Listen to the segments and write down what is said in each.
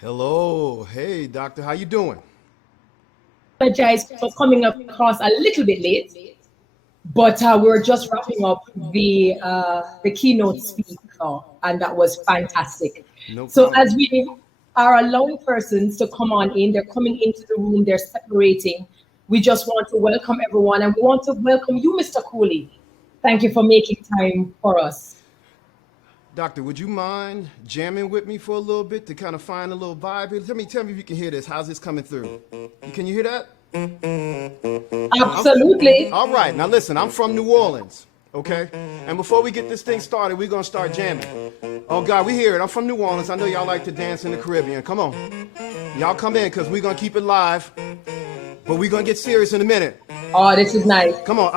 Hello. Hey, doctor. How you doing? Apologize for coming across a little bit late, but we're just wrapping up the keynote speaker, and that was fantastic. No So problem. as we are allowing persons to come on in, they're coming into the room, they're separating. We just want to welcome everyone, and we want to welcome you, Mr. Cooley. Thank you for making time for us. Doctor, would you mind jamming with me for a little bit to kind of find a little vibe here? Tell me if you can hear this. How's this coming through? Can you hear that? I'm, Absolutely. all right. Now listen, I'm from New Orleans, okay? And before we get this thing started, we're going to start jamming. Oh, God, we hear it. I'm from New Orleans. I know y'all like to dance in the Caribbean. Come on. Y'all come in because we're going to keep it live, but we're going to get serious in a minute. Oh, this is nice. Come on.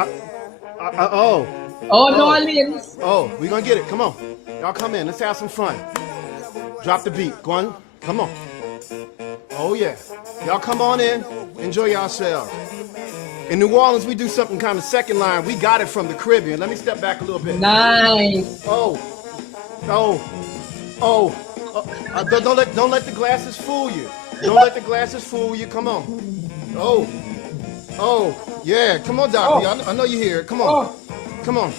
Oh. Oh, New Oh. Orleans. Oh, we're going to get it. Come on. Y'all come in. Let's have some fun. Drop the beat. Go on. Come on. Oh, yeah. Y'all come on in. Enjoy yourselves. In New Orleans, we do something kind of second line. We got it from the Caribbean. Let me step back a little bit. Nice. Oh. Don't let the glasses fool you. Don't let the glasses fool you. Come on. Oh. Oh. Yeah. Come on, Doctor. Oh, I know you hear it. Come on. oh, Come on.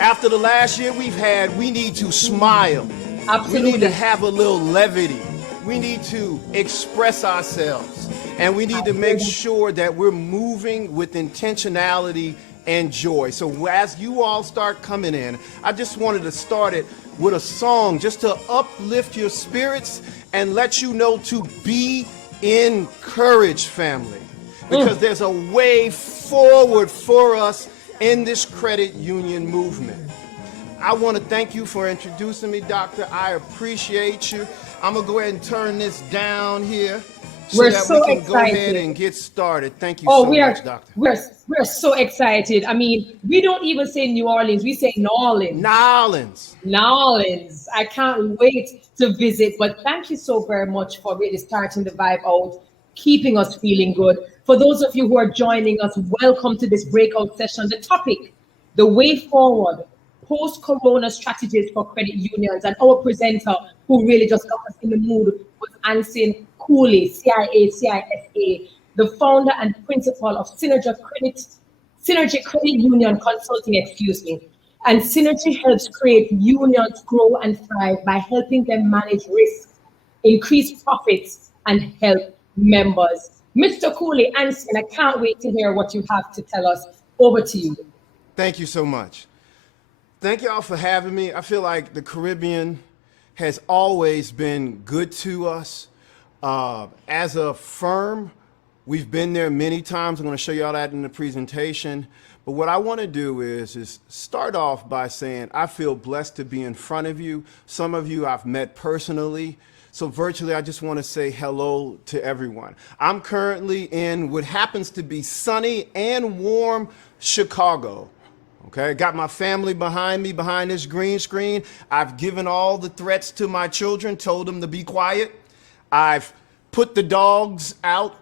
After the last year we've had, we need to smile. We need to absolutely. have a little levity. We need to express ourselves. And we need to make sure that we're moving with intentionality and joy. So as you all start coming in, I just wanted to start it with a song just to uplift your spirits and let you know to be encouraged, family. Because there's a way forward for us in this credit union movement. I want to thank you for introducing me, Doctor. I appreciate you. I'm going to go ahead and turn this down here so We're that we so can go ahead excited. and get started. Thank you Oh, so we are much, Doctor. we're we're so excited. I mean, we don't even say New Orleans, we say New Orleans. Nolans. New Orleans. I can't wait to visit. But thank you so very much for really starting the vibe out, keeping us feeling good. For those of you who are joining us, welcome to this breakout session. The topic, the way forward, post-corona strategies for credit unions. And our presenter, who really just got us in the mood, was Ancin Cooley, CIA, the founder and principal of Synergy Credit Union Consulting, excuse me. And Synergy helps create unions grow and thrive by helping them manage risk, increase profits, and help members. Mr. Cooley, Anson, I can't wait to hear what you have to tell us. Over to you. Thank you so much. Thank y'all for having me. I feel like the Caribbean has always been good to us. As a firm, we've been there many times. I'm going to show you all that in the presentation. But what I want to do is start off by saying I feel blessed to be in front of you. Some of you I've met personally. So virtually, I just want to say hello to everyone. I'm currently in what happens to be sunny and warm Chicago. Okay, got my family behind me, behind this green screen. I've given all the threats to my children, told them to be quiet. I've put the dogs out,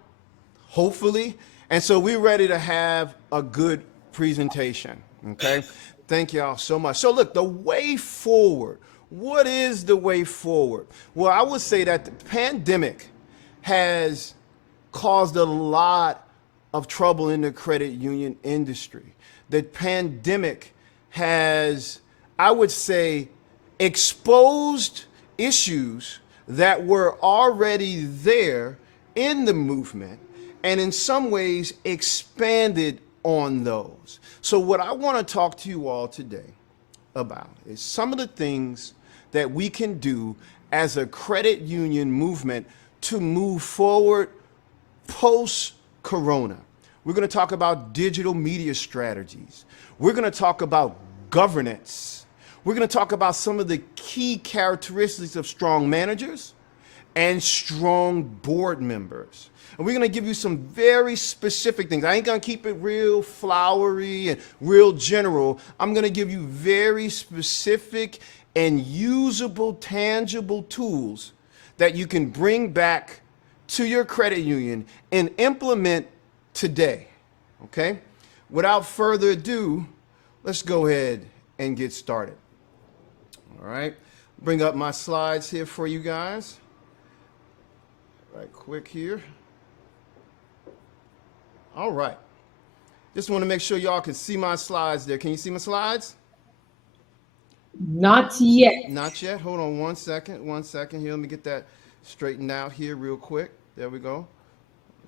hopefully. And so we're ready to have a good presentation, okay? Thank y'all so much. So look, the way forward. What is the way forward? Well, I would say that the pandemic has caused a lot of trouble in the credit union industry. The pandemic has, I would say, exposed issues that were already there in the movement and in some ways expanded on those. So what I want to talk to you all today about is some of the things that we can do as a credit union movement to move forward post-corona. We're going to talk about digital media strategies. We're going to talk about governance. We're going to talk about some of the key characteristics of strong managers and strong board members. And we're going to give you some very specific things. I ain't going to keep it real flowery and real general. I'm going to give you very specific and usable, tangible tools that you can bring back to your credit union and implement today, okay? Without further ado, let's go ahead and get started. All right, bring up my slides here for you guys. right quick here. All right. Just want to make sure y'all can see my slides there. Can you see my slides? Not yet. Not yet. Hold on 1 second. 1 second here. Let me get that straightened out here real quick. There we go.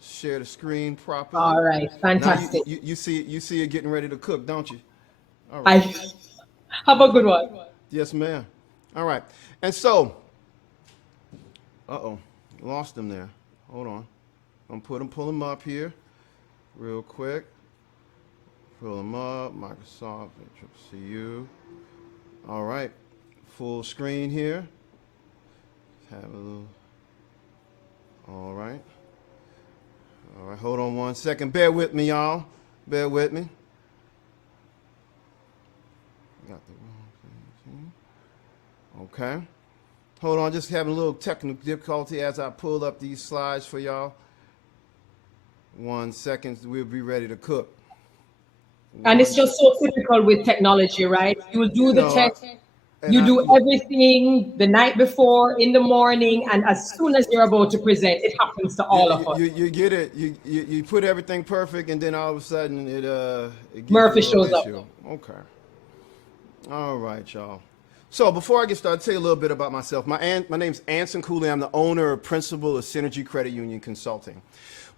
Share the screen properly. All right, fantastic. Now you see it getting ready to cook, don't you? All right. Have a good one. Yes, ma'am. All right. And so, lost them there. Hold on. I'm pull them up here real quick. Pull them up. Microsoft, CU. All right. Full screen here. Have a little. All right. All right. Hold on 1 second. Bear with me, y'all. Bear with me. Got the wrong thing. Okay. Hold on. Just having a little technical difficulty as I pull up these slides for y'all. 1 second. We'll be ready to cook. And it's just so typical with technology, right? You will do the tech, you do everything the night before, in the morning, and as soon as you're about to present, it happens to all of us. You get it. You put everything perfect, and then all of a sudden it gives Murphy you a little shows issue. up. Okay. All right, y'all. So before I get started, I'll tell you a little bit about myself. My name's Ancin Cooley. I'm the owner and principal of Synergy Credit Union Consulting.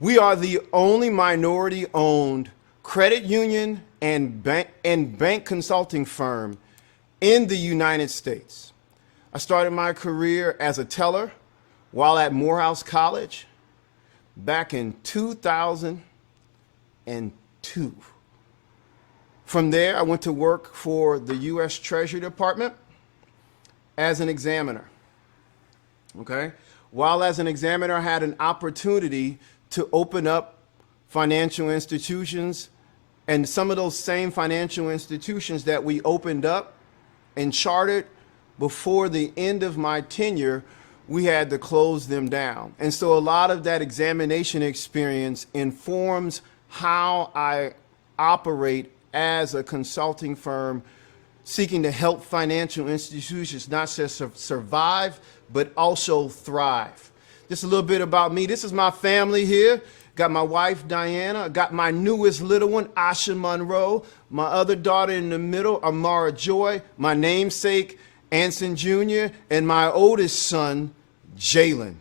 We are the only minority-owned credit union and bank consulting firm in the United States. I started my career as a teller while at Morehouse College back in 2002. From there, I went to work for the U.S. Treasury Department as an examiner. Okay? While as an examiner, I had an opportunity to open up financial institutions, and some of those same financial institutions that we opened up and chartered before the end of my tenure, we had to close them down. And so a lot of that examination experience informs how I operate as a consulting firm seeking to help financial institutions not just survive, but also thrive. Just a little bit about me. This is my family here. Got my wife, Diana. Got my newest little one, Asha Monroe. My other daughter in the middle, Amara Joy. My namesake, Ancin Jr. And my oldest son, Jalen.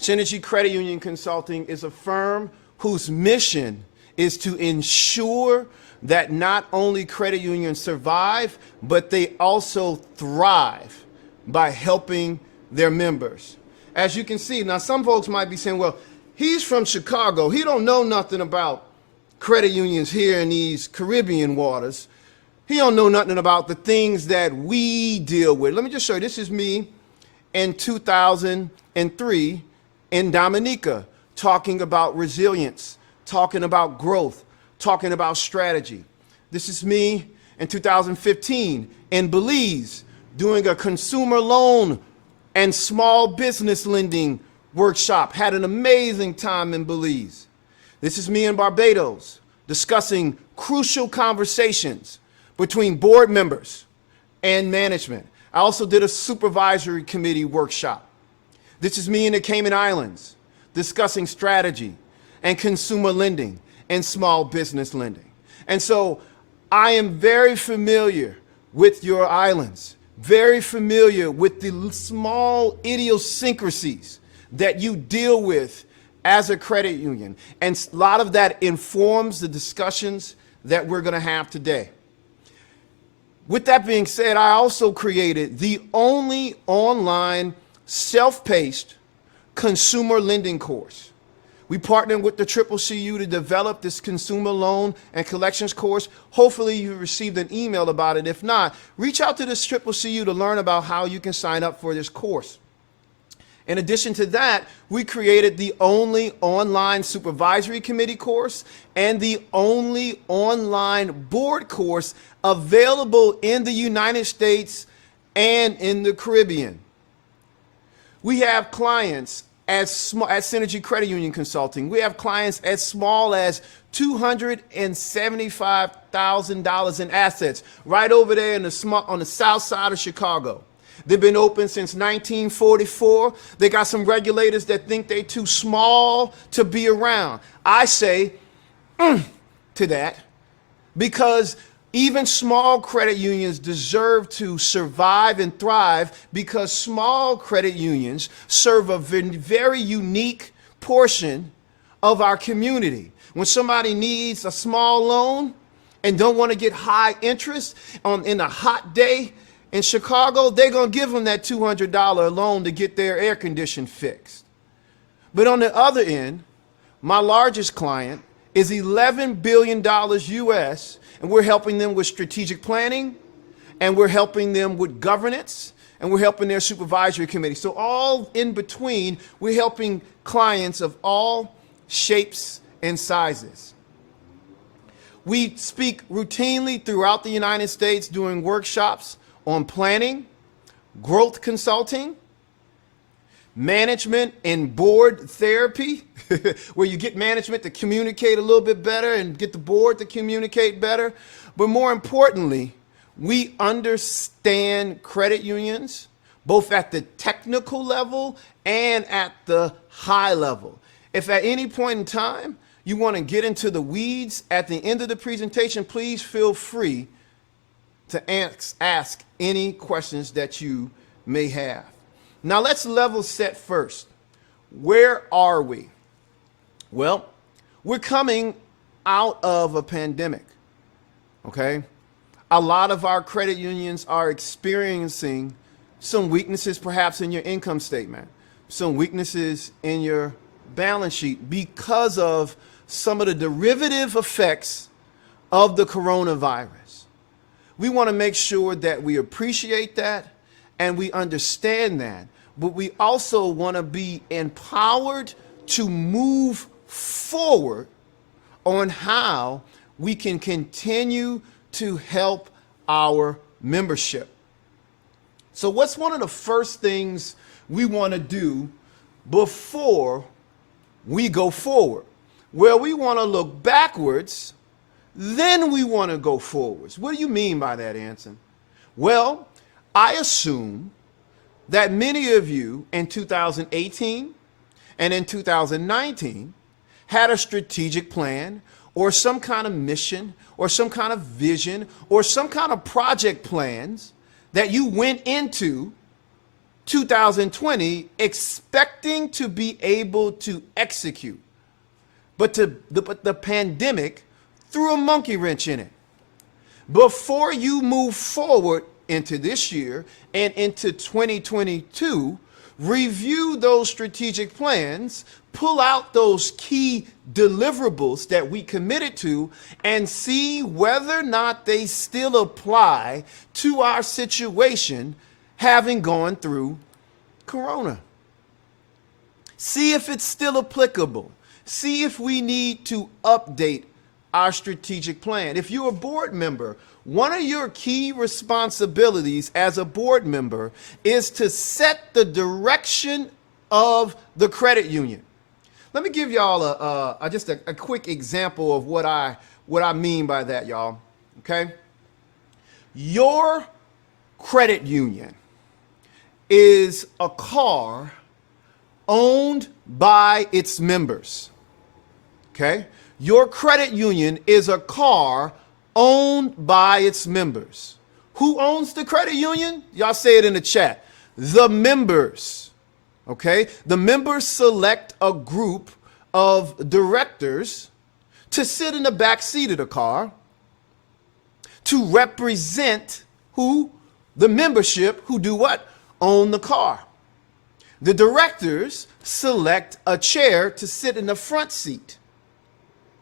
Synergy Credit Union Consulting is a firm whose mission is to ensure that not only credit unions survive, but they also thrive by helping their members. As you can see, now some folks might be saying, well, he's from Chicago. He don't know nothing about credit unions here in these Caribbean waters. He don't know nothing about the things that we deal with. Let me just show you. This is me in 2003 in Dominica, talking about resilience, talking about growth, talking about strategy. This is me in 2015 in Belize, doing a consumer loan and small business lending workshop. Had an amazing time in Belize. This is me in Barbados, discussing crucial conversations between board members and management. I also did a supervisory committee workshop. This is me in the Cayman Islands, discussing strategy and consumer lending and small business lending. And so I am very familiar with your islands, very familiar with the small idiosyncrasies that you deal with as a credit union. And a lot of that informs the discussions that we're going to have today. With that being said, I also created the only online self-paced consumer lending course. We partnered with the CCCU to develop this consumer loan and collections course. Hopefully you received an email about it. If not, reach out to the CCCU to learn about how you can sign up for this course. In addition to that, we created the only online supervisory committee course and the only online board course available in the United States and in the Caribbean. We have clients at Synergy Credit Union Consulting. We have clients as small as $275,000 in assets right over there on the south side of Chicago. They've been open since 1944. They got some regulators that think they're too small to be around. I say to that, because even small credit unions deserve to survive and thrive, because small credit unions serve a very unique portion of our community. When somebody needs a small loan and don't want to get high interest in a hot day in Chicago, they're going to give them that $200 loan to get their air condition fixed. But on the other end, my largest client is $11 billion US, and we're helping them with strategic planning, and we're helping them with governance, and we're helping their supervisory committee. So all in between, we're helping clients of all shapes and sizes. We speak routinely throughout the United States doing workshops on planning, growth consulting, management and board therapy, where you get management to communicate a little bit better and get the board to communicate better. But more importantly, we understand credit unions, both at the technical level and at the high level. If at any point in time you want to get into the weeds at the end of the presentation, please feel free to ask any questions that you may have. Now let's level set first. Where are we? Well, we're coming out of a pandemic, okay? A lot of our credit unions are experiencing some weaknesses perhaps in your income statement, some weaknesses in your balance sheet because of some of the derivative effects of the coronavirus. We want to make sure that we appreciate that and we understand that, but we also want to be empowered to move forward on how we can continue to help our membership. So what's one of the first things we want to do before we go forward? Well, we want to look backwards, then we want to go forwards. What do you mean by that, Ancin? Well, I assume that many of you in 2018 and in 2019 had a strategic plan or some kind of mission or some kind of vision or some kind of project plans that you went into 2020 expecting to be able to execute. But the pandemic threw a monkey wrench in it. Before you move forward into this year and into 2022, review those strategic plans, pull out those key deliverables that we committed to, and see whether or not they still apply to our situation having gone through Corona. See if it's still applicable. See if we need to update our strategic plan. If you're a board member, one of your key responsibilities as a board member is to set the direction of the credit union. Let me give y'all just a quick example of what I mean by that, y'all. Okay? Your credit union is a car owned by its members. Okay? Your credit union is a car owned by its members. Who owns the credit union? Y'all say it in the chat. The members. Okay? The members select a group of directors to sit in the back seat of the car to represent who? The membership who do what? Own the car. The directors select a chair to sit in the front seat.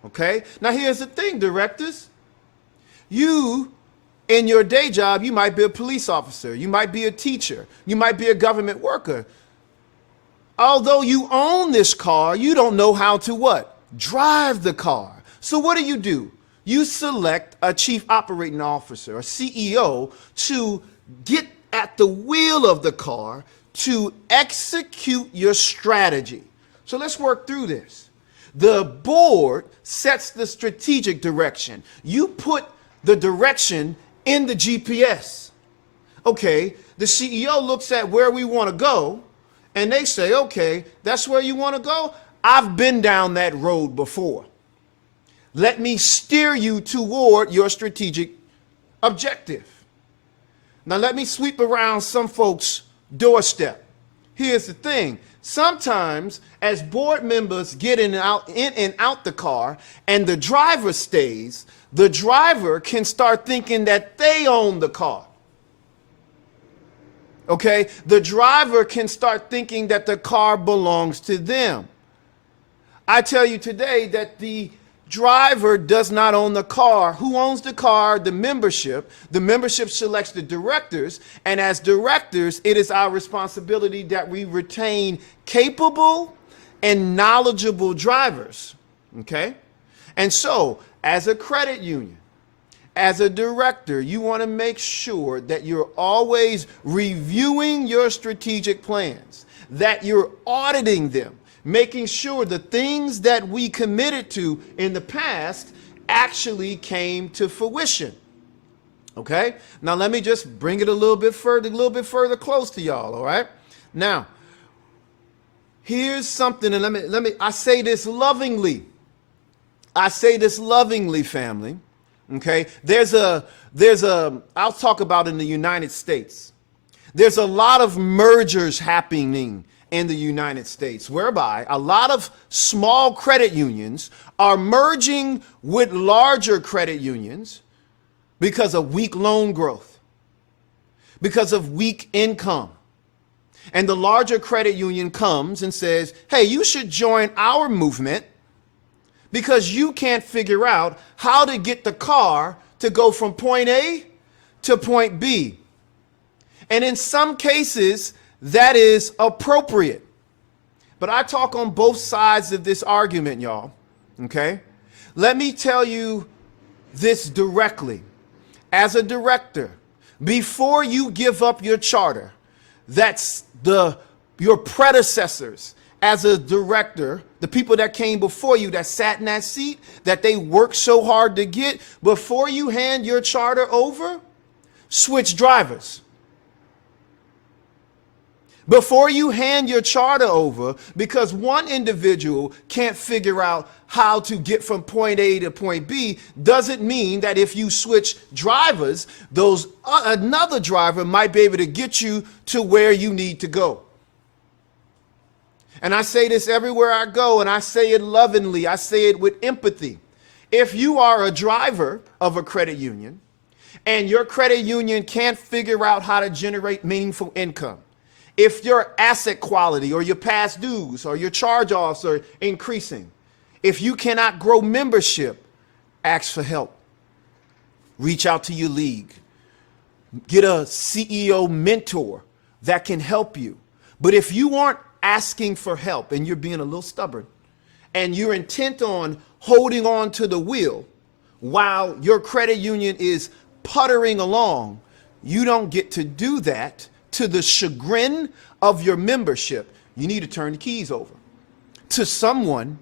Okay? Now here's the thing, directors. You, in your day job, you might be a police officer, you might be a teacher, you might be a government worker. Although you own this car, you don't know how to what? Drive the car. So what do? You select a chief operating officer, a CEO, to get at the wheel of the car to execute your strategy. So let's work through this. The board sets the strategic direction. You put the direction in the GPS. Okay, the CEO looks at where we want to go and they say, okay, that's where you want to go. I've been down that road before. Let me steer you toward your strategic objective. Now, let me sweep around some folks' doorstep. Here's the thing. Sometimes, as board members get in and out the car and the driver stays, the driver can start thinking that they own the car. Okay? The driver can start thinking that the car belongs to them. I tell you today that the driver does not own the car. Who owns the car? The membership. The membership selects the directors, and as directors, it is our responsibility that we retain capable and knowledgeable drivers. Okay? And so, as a credit union, as a director, you want to make sure that you're always reviewing your strategic plans, that you're auditing them, making sure the things that we committed to in the past actually came to fruition. Okay? Now let me just bring it a little bit further close to y'all, all right? Now, here's something, and I say this lovingly. I say this lovingly, family. Okay? I'll talk about in the United States. There's a lot of mergers happening in the United States, whereby a lot of small credit unions are merging with larger credit unions because of weak loan growth, because of weak income. And the larger credit union comes and says, hey, you should join our movement because you can't figure out how to get the car to go from point A to point B. And in some cases, that is appropriate. But I talk on both sides of this argument, y'all. Okay? Let me tell you this directly. As a director, before you give up your charter, that's your predecessors as a director, the people that came before you that sat in that seat, that they worked so hard to get, before you hand your charter over, switch drivers. Before you hand your charter over, because one individual can't figure out how to get from point A to point B, doesn't mean that if you switch drivers, another driver might be able to get you to where you need to go. And I say this everywhere I go, and I say it lovingly. I say it with empathy. If you are a driver of a credit union and your credit union can't figure out how to generate meaningful income, if your asset quality or your past dues or your charge-offs are increasing, if you cannot grow membership, ask for help. Reach out to your league. Get a CEO mentor that can help you. But if you aren't asking for help and you're being a little stubborn and you're intent on holding on to the wheel while your credit union is puttering along, you don't get to do that to the chagrin of your membership. You need to turn the keys over to someone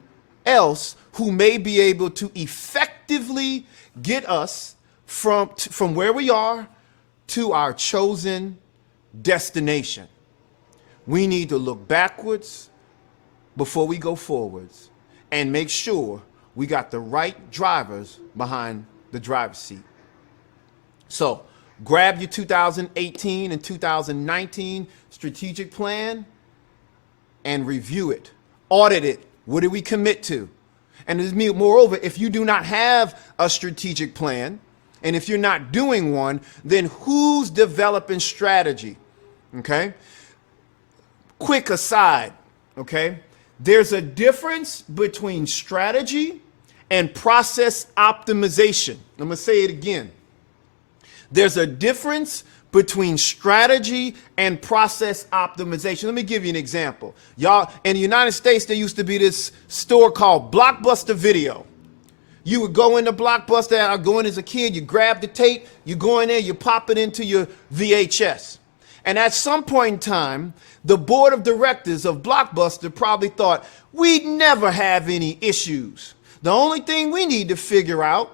else who may be able to effectively get us from where we are to our chosen destination. We need to look backwards before we go forwards and make sure we got the right drivers behind the driver's seat. So grab your 2018 and 2019 strategic plan and review it. Audit it. What did we commit to? And moreover, if you do not have a strategic plan, and if you're not doing one, then who's developing strategy? Okay? Quick aside, okay? There's a difference between strategy and process optimization. I'm going to say it again. There's a difference between strategy and process optimization. Let me give you an example. Y'all, in the United States, there used to be this store called Blockbuster Video. You would go into Blockbuster, I go in as a kid, you grab the tape, you go in there, you pop it into your VHS. And at some point in time, the board of directors of Blockbuster probably thought, we'd never have any issues. The only thing we need to figure out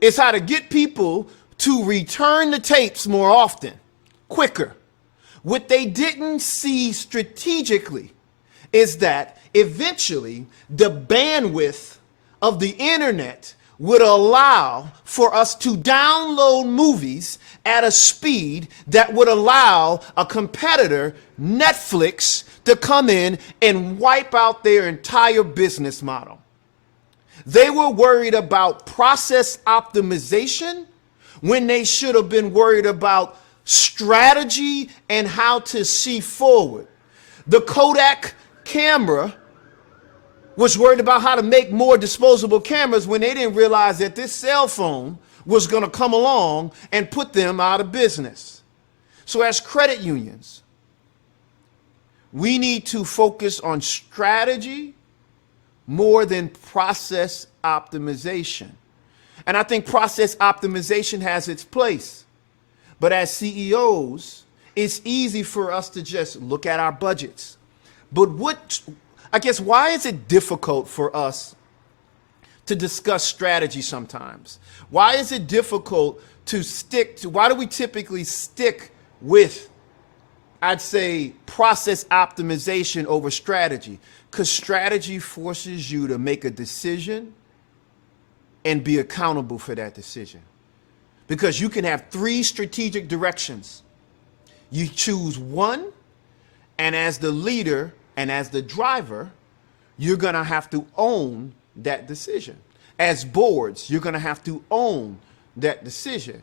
is how to get people to return the tapes more often. quicker. What they didn't see strategically is that eventually the bandwidth of the internet would allow for us to download movies at a speed that would allow a competitor, Netflix, to come in and wipe out their entire business model. They were worried about process optimization when they should have been worried about strategy and how to see forward. The Kodak camera was worried about how to make more disposable cameras when they didn't realize that this cell phone was going to come along and put them out of business. So as credit unions, we need to focus on strategy more than process optimization. And I think process optimization has its place. But as CEOs, it's easy for us to just look at our budgets. But why is it difficult for us to discuss strategy sometimes? Why is it difficult to why do we typically stick with, I'd say, process optimization over strategy? Because strategy forces you to make a decision and be accountable for that decision. Because you can have 3 strategic directions. You choose one, and as the leader and as the driver, you're going to have to own that decision. As boards, you're going to have to own that decision.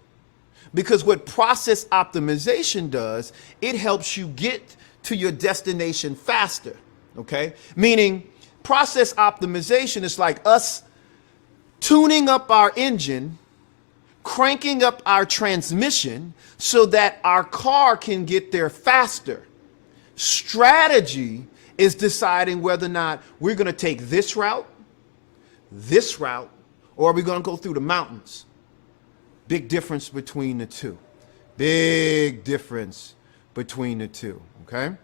Because what process optimization does, it helps you get to your destination faster, okay? Meaning process optimization is like us tuning up our engine, cranking up our transmission so that our car can get there faster. Strategy is deciding whether or not we're going to take this route, or are we going to go through the mountains? Big difference between the two. Big difference between the two, okay?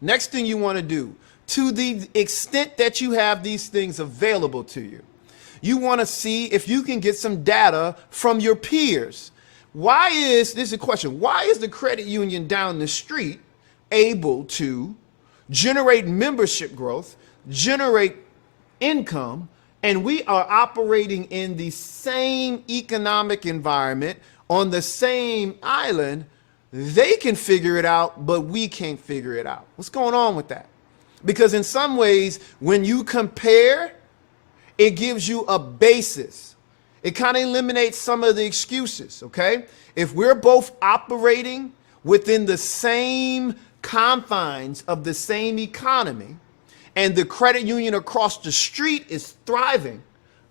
Next thing you want to do, to the extent that you have these things available to you, you want to see if you can get some data from your peers. This is a question, why is the credit union down the street able to generate membership growth, generate income, and we are operating in the same economic environment on the same island? They can figure it out, but we can't figure it out. What's going on with that? Because in some ways, when you compare, it gives you a basis. It kind of eliminates some of the excuses, okay? If we're both operating within the same confines of the same economy, and the credit union across the street is thriving,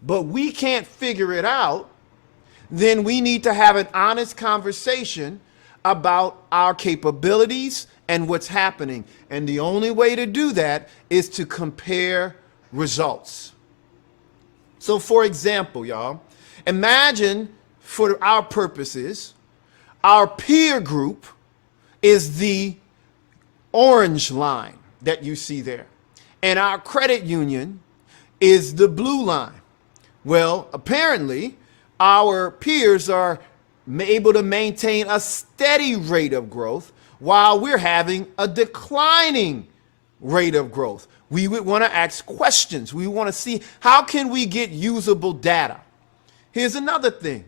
but we can't figure it out, then we need to have an honest conversation about our capabilities and what's happening. And the only way to do that is to compare results. So for example, y'all, imagine for our purposes, our peer group is the orange line that you see there. And our credit union is the blue line. Well, apparently, our peers are able to maintain a steady rate of growth while we're having a declining rate of growth. We would want to ask questions. We want to see how can we get usable data. Here's another thing.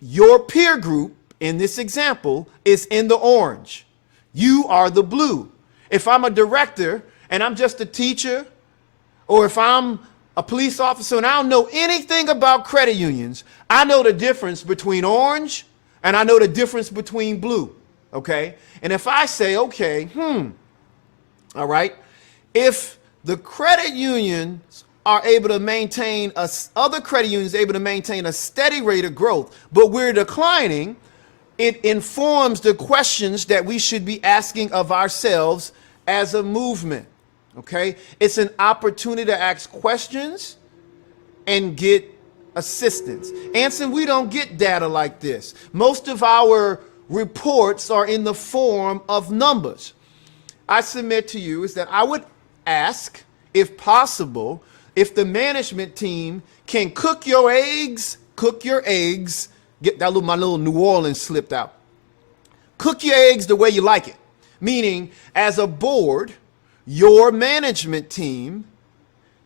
Your peer group in this example is in the orange. You are the blue. If I'm a director and I'm just a teacher, or if I'm a police officer and I don't know anything about credit unions, I know the difference between orange and I know the difference between blue, okay? And if I say, okay, all right, if the credit unions are able to maintain, other credit unions able to maintain a steady rate of growth, but we're declining, it informs the questions that we should be asking of ourselves as a movement, okay? It's an opportunity to ask questions and get assistance. Ancin, we don't get data like this. Most of our reports are in the form of numbers. I submit to you is that I would ask, if possible, if the management team can cook your eggs, get that my little New Orleans slipped out. Cook your eggs the way you like it. Meaning, as a board, your management team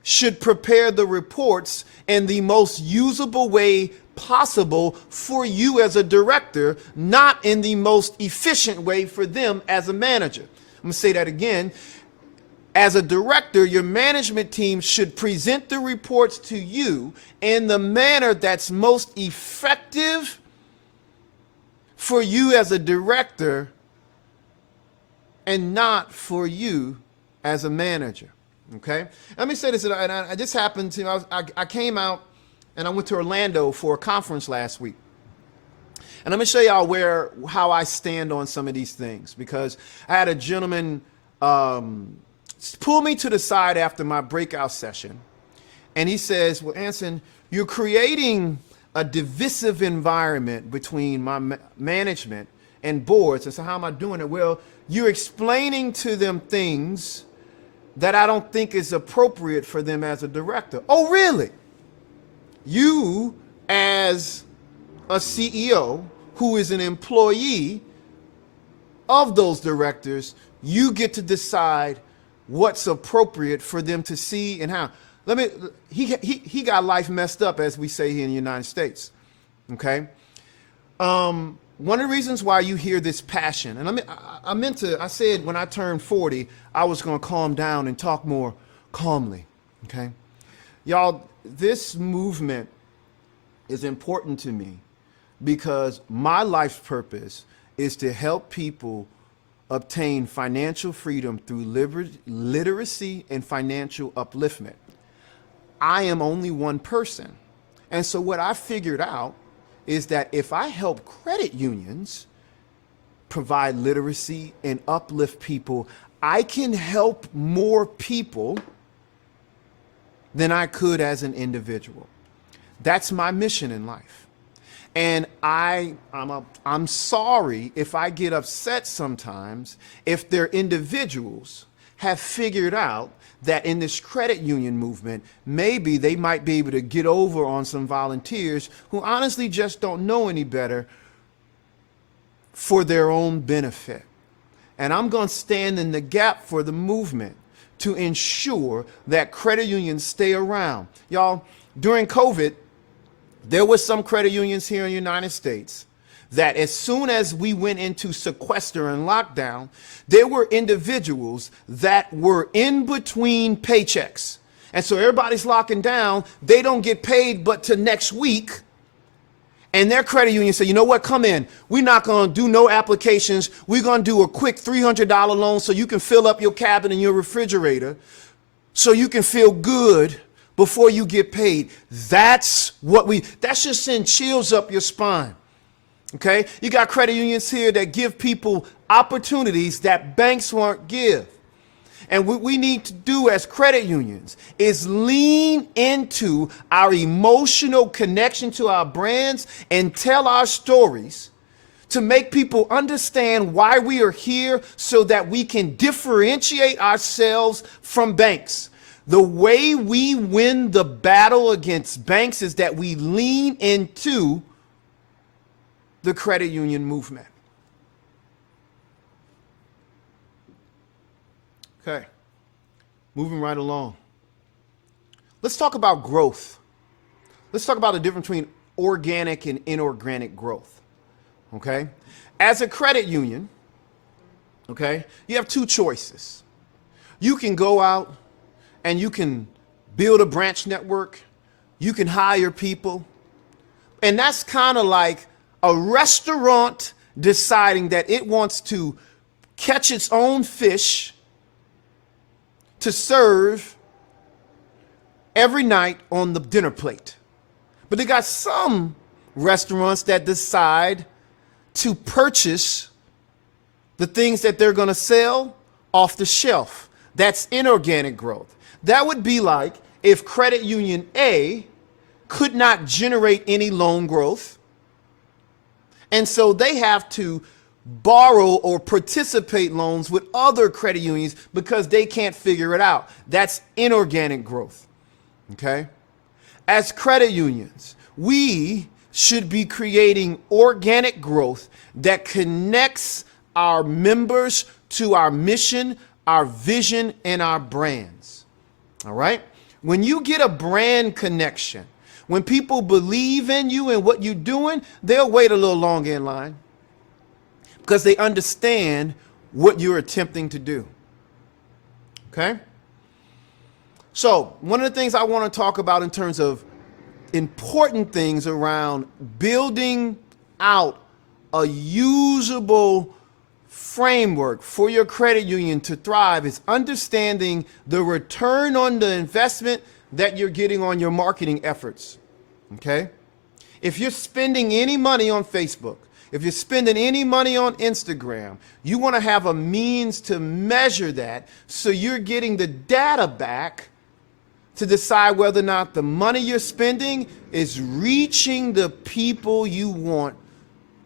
should prepare the reports in the most usable way possible for you as a director, not in the most efficient way for them as a manager. I'm going to say that again. As a director, your management team should present the reports to you in the manner that's most effective for you as a director and not for you as a manager. Okay? Let me say this, and I just happened to, I came out and I went to Orlando for a conference last week. And let me show y'all how I stand on some of these things, because I had a gentleman pull me to the side after my breakout session. And he says, well, Ancin, you're creating a divisive environment between my management and boards. And so how am I doing it? Well, you're explaining to them things that I don't think is appropriate for them as a director. Oh, really? You, as a CEO who is an employee of those directors, you get to decide what's appropriate for them to see and how. He got life messed up, as we say here in the United States. Okay. One of the reasons why you hear this passion, and I said when I turned 40, I was going to calm down and talk more calmly. Okay. Y'all, this movement is important to me because my life's purpose is to help people obtain financial freedom through literacy and financial upliftment. I am only one person. And so what I figured out is that if I help credit unions provide literacy and uplift people, I can help more people than I could as an individual. That's my mission in life. And I'm sorry if I get upset sometimes if their individuals have figured out that in this credit union movement, maybe they might be able to get over on some volunteers who honestly just don't know any better for their own benefit. And I'm going to stand in the gap for the movement to ensure that credit unions stay around. Y'all, during COVID, there were some credit unions here in the United States that as soon as we went into sequester and lockdown, there were individuals that were in between paychecks. And so everybody's locking down. They don't get paid but to next week. And their credit union said, you know what, come in. We're not going to do no applications. We're going to do a quick $300 loan so you can fill up your cabinet and your refrigerator so you can feel good before you get paid. That should send chills up your spine. Okay? You got credit unions here that give people opportunities that banks won't give. And what we need to do as credit unions is lean into our emotional connection to our brands and tell our stories to make people understand why we are here so that we can differentiate ourselves from banks. The way we win the battle against banks is that we lean into the credit union movement. Okay, moving right along. Let's talk about growth. Let's talk about the difference between organic and inorganic growth. Okay, as a credit union, okay, you have two choices. You can go out and you can build a branch network. You can hire people. And that's kind of like a restaurant deciding that it wants to catch its own fish to serve every night on the dinner plate. But they got some restaurants that decide to purchase the things that they're going to sell off the shelf. That's inorganic growth. That would be like if Credit Union A could not generate any loan growth, and so they have to borrow or participate loans with other credit unions because they can't figure it out. That's inorganic growth. Okay? As credit unions, we should be creating organic growth that connects our members to our mission, our vision, and our brands. All right? When you get a brand connection, when people believe in you and what you're doing, they'll wait a little longer in line because they understand what you're attempting to do. Okay? So, one of the things I want to talk about in terms of important things around building out a usable framework for your credit union to thrive is understanding the return on the investment that you're getting on your marketing efforts. Okay? If you're spending any money on Facebook, if you're spending any money on Instagram, you want to have a means to measure that so you're getting the data back to decide whether or not the money you're spending is reaching the people you want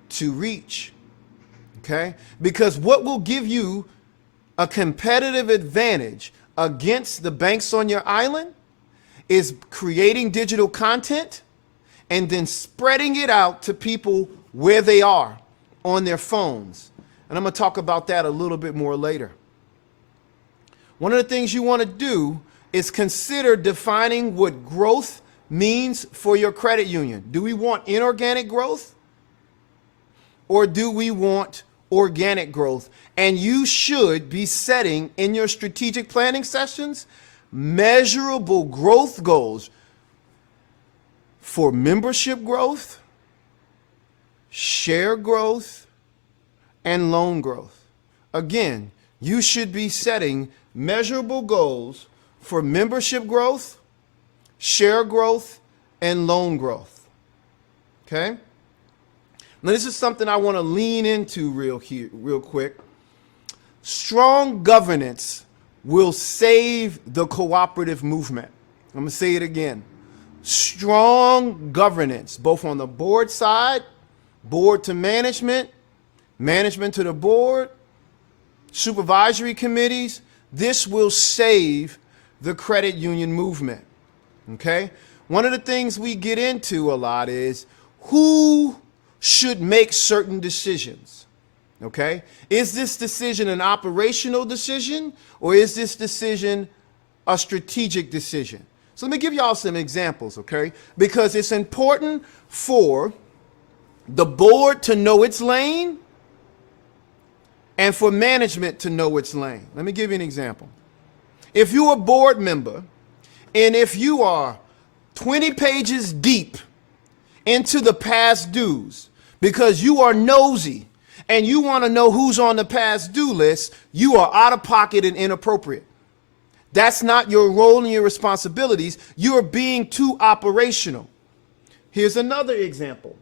to reach. Okay? Because what will give you a competitive advantage against the banks on your island is creating digital content and then spreading it out to people where they are on their phones. And I'm going to talk about that a little bit more later. One of the things you want to do is consider defining what growth means for your credit union. Do we want inorganic growth or do we want organic growth? And you should be setting in your strategic planning sessions measurable growth goals for membership growth, share growth, and loan growth. Again, you should be setting measurable goals for membership growth, share growth, and loan growth. Okay? Now, this is something I want to lean into real quick. Strong governance will save the cooperative movement. I'm going to say it again. Strong governance, both on the board side, board to management, management to the board, supervisory committees. This will save the credit union movement. Okay? One of the things we get into a lot is who should make certain decisions. Okay? Is this decision an operational decision or is this decision a strategic decision? So let me give y'all some examples, okay? Because it's important for the board to know its lane and for management to know its lane. Let me give you an example. If you're a board member and if you are 20 pages deep into the past dues because you are nosy and you want to know who's on the past due list, you are out of pocket and inappropriate. That's not your role and your responsibilities. You are being too operational. Here's another example.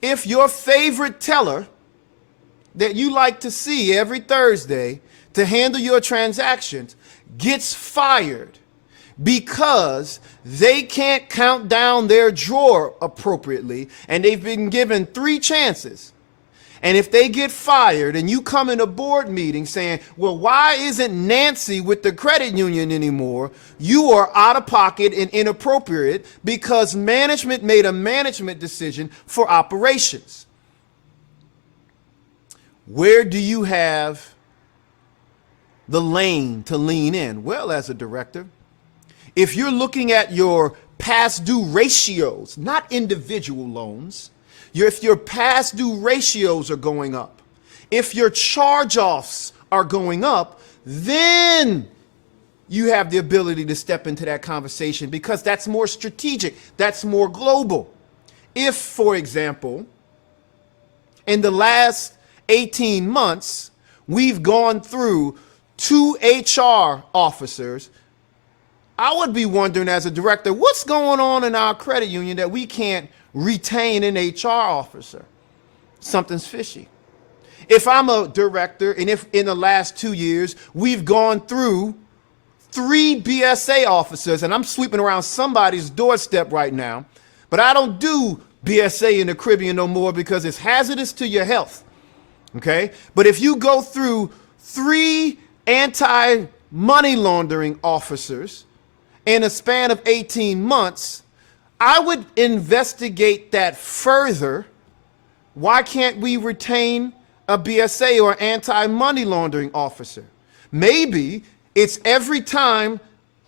If your favorite teller that you like to see every Thursday to handle your transactions gets fired because they can't count down their drawer appropriately and they've been given 3 chances. And if they get fired and you come in a board meeting saying, well, why isn't Nancy with the credit union anymore? You are out of pocket and inappropriate because management made a management decision for operations. Where do you have the lane to lean in? Well, as a director, if you're looking at your past due ratios, not individual loans, if your past due ratios are going up, if your charge-offs are going up, then you have the ability to step into that conversation because that's more strategic, that's more global. If, for example, in the last 18 months, we've gone through 2 HR officers, I would be wondering as a director, what's going on in our credit union that we can't retain an HR officer? Something's fishy. If I'm a director and if in the last 2 years we've gone through 3 BSA officers, and I'm sweeping around somebody's doorstep right now, but I don't do BSA in the Caribbean no more because it's hazardous to your health. Okay? But if you go through 3 anti-money laundering officers in a span of 18 months, I would investigate that further. Why can't we retain a BSA or anti-money laundering officer? Maybe it's every time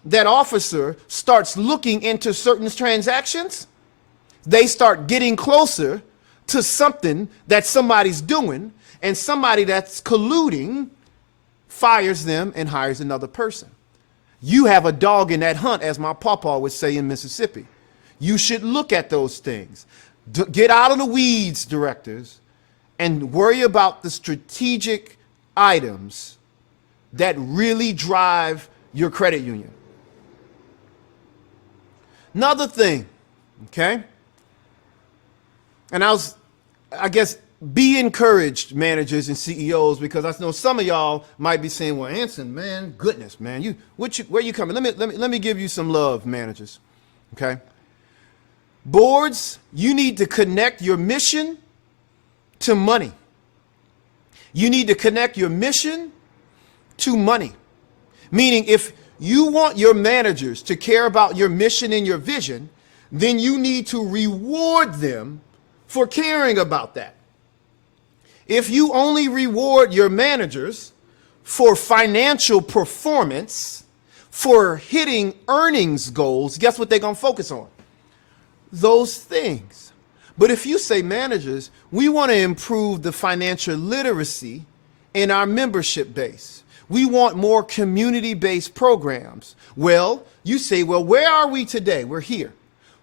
that officer starts looking into certain transactions, they start getting closer to something that somebody's doing, and somebody that's colluding fires them and hires another person. You have a dog in that hunt, as my papa would say in Mississippi. You should look at those things. Get out of the weeds, directors, and worry about the strategic items that really drive your credit union. Another thing, okay? And I guess, be encouraged, managers and CEOs, because I know some of y'all might be saying, well, Ancin, man, goodness, man, where you coming? Let me give you some love, managers, okay? Boards, you need to connect your mission to money. You need to connect your mission to money. Meaning, if you want your managers to care about your mission and your vision, then you need to reward them for caring about that. If you only reward your managers for financial performance, for hitting earnings goals, guess what they're going to focus on? Those things. But if you say, managers, we want to improve the financial literacy in our membership base. We want more community-based programs. Well, you say, well, where are we today? We're here.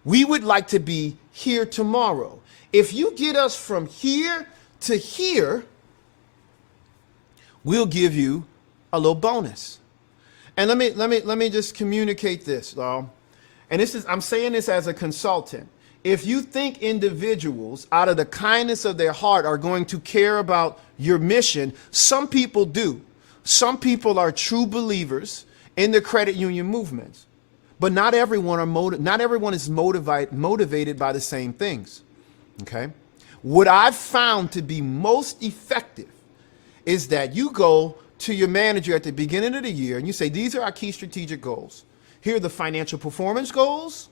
We would like to be here tomorrow. If you get us from here to here, we'll give you a little bonus. And let me just communicate this, and I'm saying this as a consultant. If you think individuals out of the kindness of their heart are going to care about your mission, some people do. Some people are true believers in the credit union movement, but not everyone is motivated by the same things. Okay? What I've found to be most effective is that you go to your manager at the beginning of the year and you say, these are our key strategic goals. Here are the financial performance goals.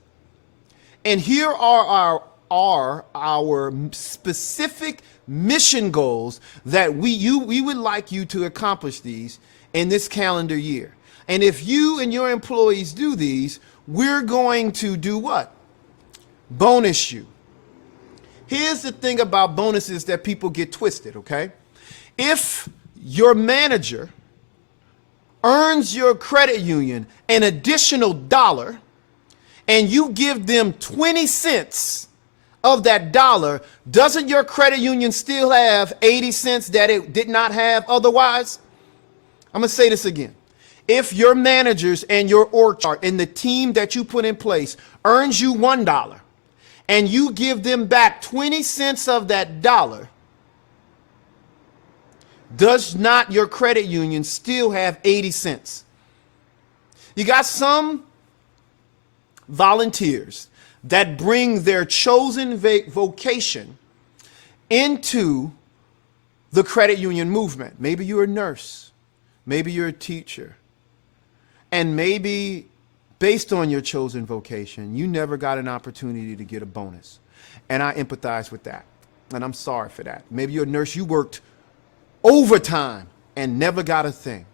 And here are our specific mission goals that we would like you to accomplish these in this calendar year. And if you and your employees do these, we're going to do what? Bonus you. Here's the thing about bonuses that people get twisted, okay? If your manager earns your credit union an additional $1 and you give them 20 cents of that dollar, doesn't your credit union still have 80 cents that it did not have otherwise? I'm going to say this again. If your managers and your org chart and the team that you put in place earns you $1 and you give them back 20 cents of that dollar, does not your credit union still have 80 cents? You got some volunteers that bring their chosen vocation into the credit union movement. Maybe you're a nurse, maybe you're a teacher, and maybe based on your chosen vocation, you never got an opportunity to get a bonus. And I empathize with that, and I'm sorry for that. Maybe you're a nurse, you worked overtime and never got a thing.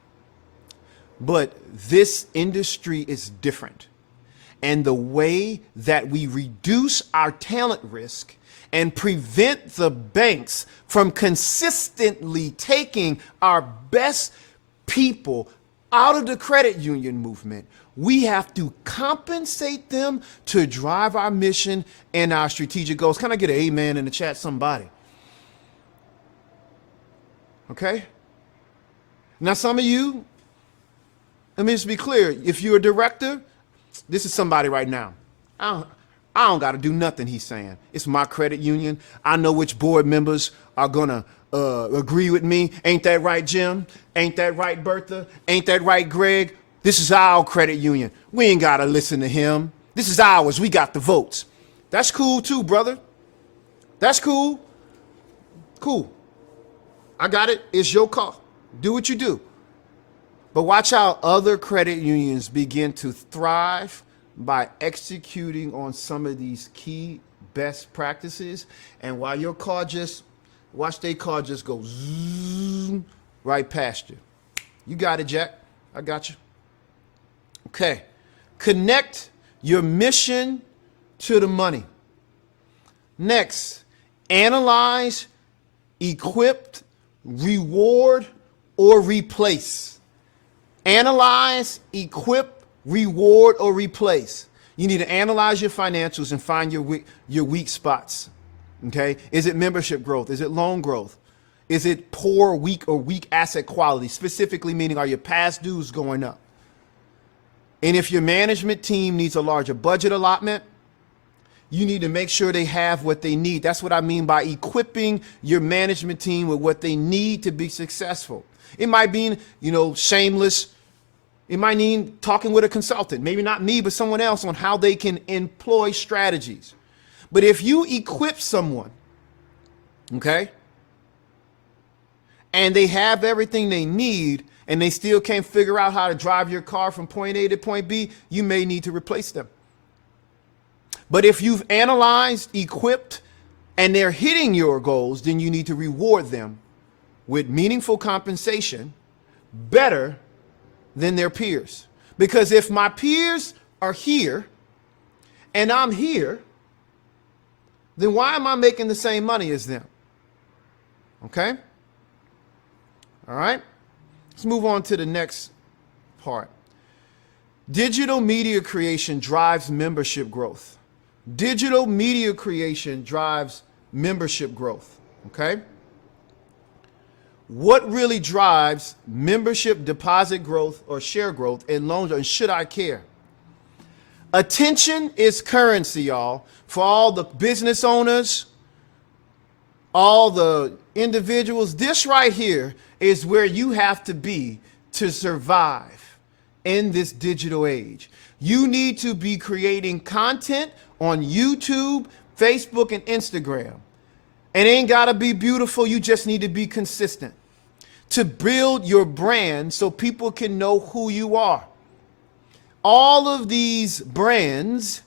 But this industry is different. And the way that we reduce our talent risk and prevent the banks from consistently taking our best people out of the credit union movement, we have to compensate them to drive our mission and our strategic goals. Can I get an amen in the chat, somebody? Okay? Now, some of you, let me just be clear. If you're a director, this is somebody right now. I don't got to do nothing, he's saying. It's my credit union. I know which board members are going to agree with me. Ain't that right, Jim? Ain't that right, Bertha? Ain't that right, Greg? This is our credit union. We ain't got to listen to him. This is ours. We got the votes. That's cool too, brother. That's cool. Cool. I got it. It's your call. Do what you do. But watch how other credit unions begin to thrive, by executing on some of these key best practices. And while your car just, watch their car just go zoom right past you. You got it, Jack. I got you. Okay. Connect your mission to the money. Next, analyze, equip, reward, or replace. Analyze, equip, reward, or replace. You need to analyze your financials and find your weak spots. Okay? Is it membership growth? Is it loan growth? Is it poor, weak, or weak asset quality? Specifically meaning, are your past dues going up? And if your management team needs a larger budget allotment, you need to make sure they have what they need. That's what I mean by equipping your management team with what they need to be successful. It might mean, shameless. It might mean talking with a consultant, maybe not me, but someone else, on how they can employ strategies. But if you equip someone, okay, and they have everything they need, and they still can't figure out how to drive your car from point A to point B, you may need to replace them. But if you've analyzed, equipped, and they're hitting your goals, then you need to reward them with meaningful compensation better than their peers. Because if my peers are here and I'm here, then why am I making the same money as them? Okay? All right? Let's move on to the next part. Digital media creation drives membership growth. Digital media creation drives membership growth, okay? What really drives membership deposit growth or share growth and loans, and should I care? Attention is currency, y'all, for all the business owners, all the individuals. This right here is where you have to be to survive in this digital age. You need to be creating content on YouTube, Facebook, and Instagram. It ain't gotta be beautiful, you just need to be consistent to build your brand so people can know who you are. All of these brands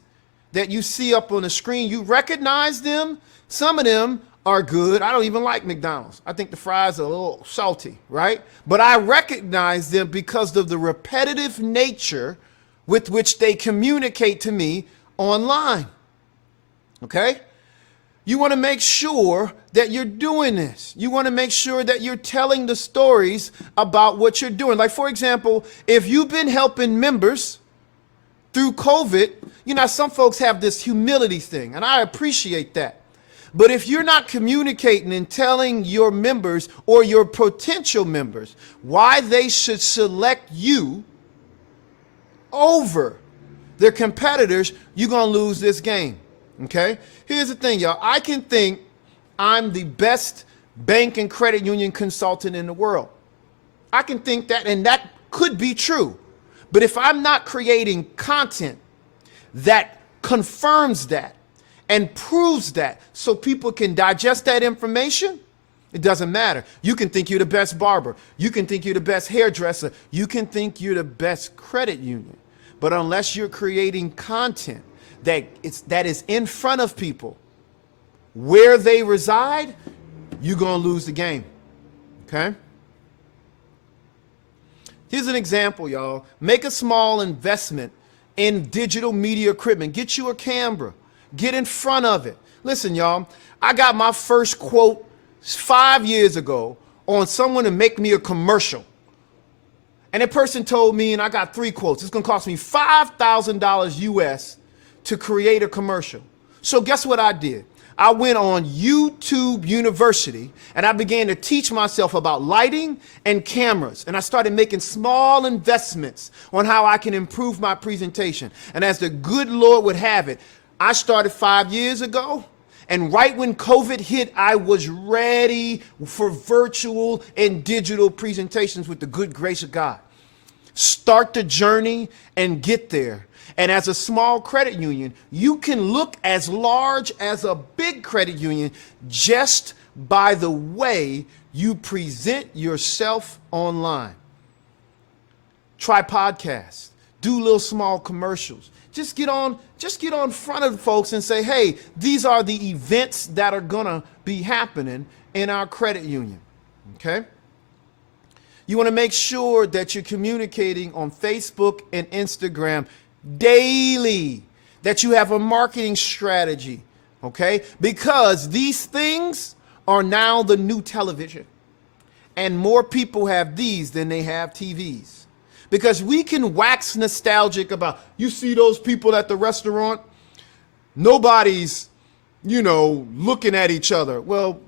that you see up on the screen, you recognize them. Some of them are good. I don't even like McDonald's. I think the fries are a little salty, right? But I recognize them because of the repetitive nature with which they communicate to me online. Okay? You want to make sure that you're doing this. You want to make sure that you're telling the stories about what you're doing. Like, for example, if you've been helping members through COVID, some folks have this humility thing, and I appreciate that. But if you're not communicating and telling your members or your potential members why they should select you over their competitors, you're going to lose this game, okay? Here's the thing, y'all. I can think I'm the best bank and credit union consultant in the world. I can think that, and that could be true. But if I'm not creating content that confirms that and proves that so people can digest that information, it doesn't matter. You can think you're the best barber. You can think you're the best hairdresser. You can think you're the best credit union. But unless you're creating content that is in front of people where they reside, you're going to lose the game. Okay? Here's an example, y'all. Make a small investment in digital media equipment. Get you a camera. Get in front of it. Listen, y'all, I got my first quote 5 years ago on someone to make me a commercial. And that person told me, and I got 3 quotes, it's going to cost me $5,000 US to create a commercial. So guess what I did? I went on YouTube University and I began to teach myself about lighting and cameras. And I started making small investments on how I can improve my presentation. And as the good Lord would have it, I started 5 years ago. And right when COVID hit, I was ready for virtual and digital presentations with the good grace of God. Start the journey and get there. And as a small credit union, you can look as large as a big credit union just by the way you present yourself online. Try podcasts, do little small commercials, Just get on front of folks and say, hey, these are the events that are gonna be happening in our credit union. Okay? You want to make sure that you're communicating on Facebook and Instagram daily, that you have a marketing strategy, okay? Because these things are now the new television. And more people have these than they have TVs. Because we can wax nostalgic about, you see those people at the restaurant, nobody's, looking at each other. Well,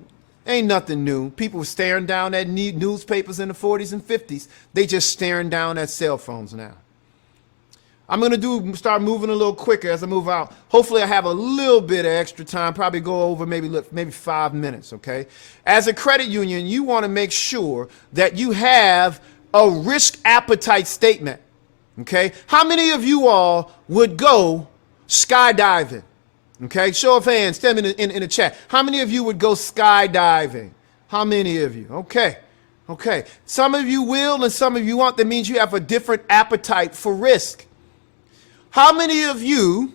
ain't nothing new. People were staring down at newspapers in the 40s and 50s. They just staring down at cell phones now. I'm going to start moving a little quicker as I move out. Hopefully I have a little bit of extra time, probably go over maybe 5 minutes, okay? As a credit union, you want to make sure that you have a risk appetite statement, okay? How many of you all would go skydiving? Okay, show of hands, tell me in the chat. How many of you would go skydiving? How many of you? Okay. Some of you will and some of you won't. That means you have a different appetite for risk. How many of you,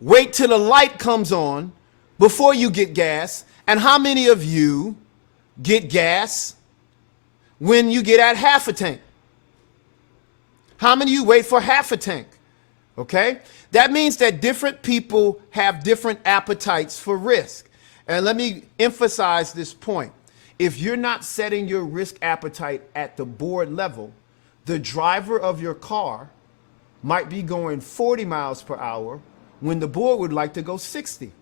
wait till the light comes on before you get gas? And how many of you get gas when you get at half a tank? How many of you wait for half a tank? Okay? That means that different people have different appetites for risk. And let me emphasize this point. If you're not setting your risk appetite at the board level, the driver of your car might be going 40 miles per hour when the board would like to go 60.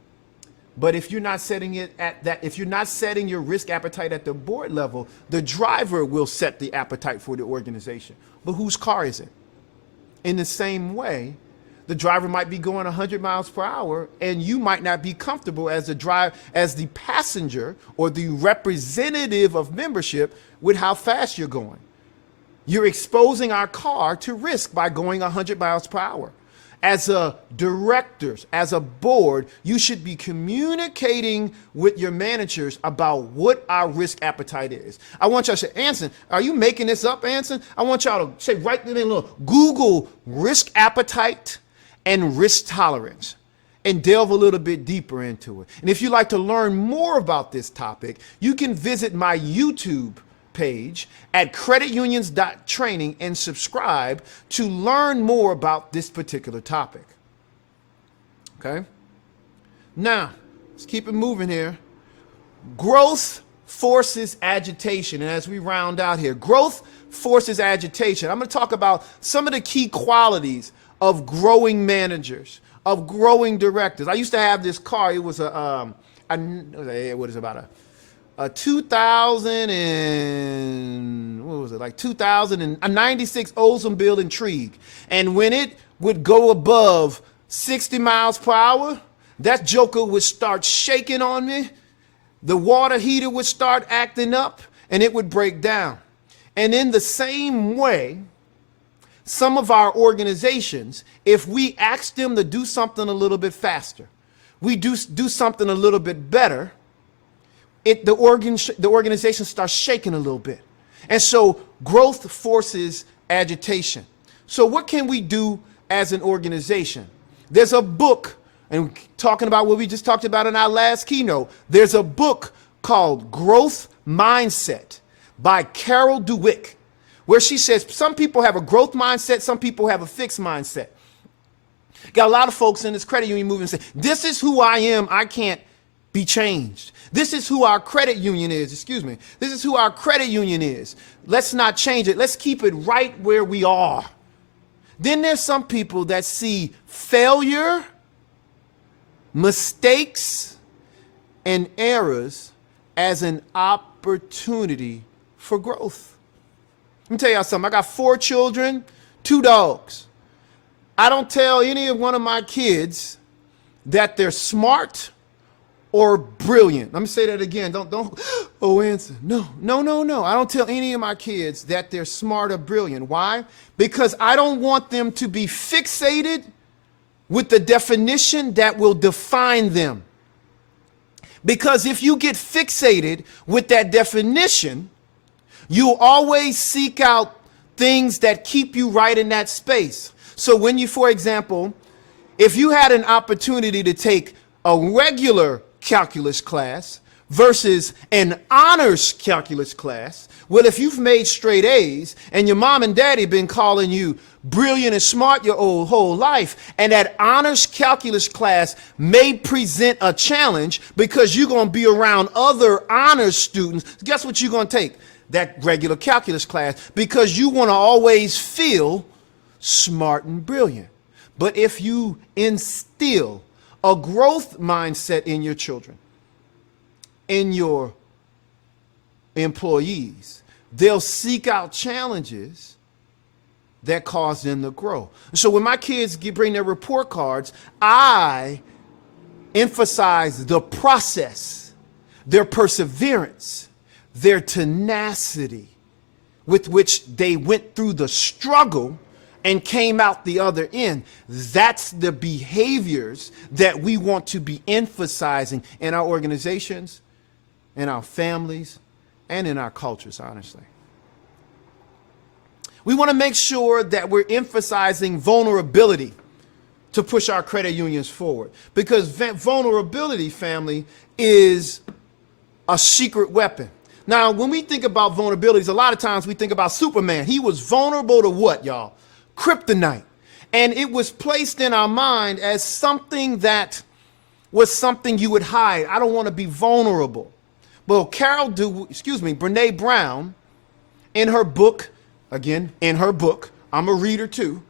But if you're not setting it at that, if you're not setting your risk appetite at the board level, the driver will set the appetite for the organization. But whose car is it? In the same way, the driver might be going 100 miles per hour and you might not be comfortable as the passenger or the representative of membership with how fast you're going. You're exposing our car to risk by going 100 miles per hour. As a directors, as a board, you should be communicating with your managers about what our risk appetite is. I want y'all to say, Ancin, are you making this up, Ancin? I want y'all to say, write it in a little, Google risk appetite and risk tolerance and delve a little bit deeper into it. And if you'd like to learn more about this topic, you can visit my YouTube page at creditunions.training and subscribe to learn more about this particular topic. Okay? Now, let's keep it moving here. Growth forces agitation. And as we round out here, growth forces agitation. I'm going to talk about some of the key qualities of growing managers, of growing directors. I used to have this car. It was a 96 Oldsmobile Intrigue. And when it would go above 60 miles per hour, that joker would start shaking on me. The water heater would start acting up and it would break down. And in the same way, some of our organizations, if we ask them to do something a little bit faster, we do something a little bit better, the organization starts shaking a little bit. And so growth forces agitation. So what can we do as an organization? There's a book, and talking about what we just talked about in our last keynote, there's a book called Growth Mindset by Carol Dweck, where she says some people have a growth mindset, some people have a fixed mindset. Got a lot of folks in this credit union movement say, this is who I am, I can't be changed. This is who our credit union is, This is who our credit union is. Let's not change it. Let's keep it right where we are. Then there's some people that see failure, mistakes, and errors as an opportunity for growth. Let me tell y'all something. I got 4 children, 2 dogs. I don't tell any of one of my kids that they're smart or brilliant. Let me say that again. Don't, Ancin. No. I don't tell any of my kids that they're smart or brilliant. Why? Because I don't want them to be fixated with the definition that will define them. Because if you get fixated with that definition, you'll always seek out things that keep you right in that space. So when you, for example, if you had an opportunity to take a regular calculus class versus an honors calculus class, well, if you've made straight A's and your mom and daddy been calling you brilliant and smart your whole life, and that honors calculus class may present a challenge because you're going to be around other honors students, guess what you're going to take? That regular calculus class, because you want to always feel smart and brilliant. But if you instill a growth mindset in your children, in your employees, they'll seek out challenges that cause them to grow. So when my kids bring their report cards, I emphasize the process, their perseverance, their tenacity with which they went through the struggle and came out the other end. That's the behaviors that we want to be emphasizing in our organizations, in our families, and in our cultures, honestly. We want to make sure that we're emphasizing vulnerability to push our credit unions forward, because vulnerability, family, is a secret weapon. Now, when we think about vulnerabilities, a lot of times we think about Superman. He was vulnerable to what, y'all? Kryptonite. And it was placed in our mind as something that was something you would hide. I don't want to be vulnerable. Well, Brene Brown, in her book, I'm a reader too,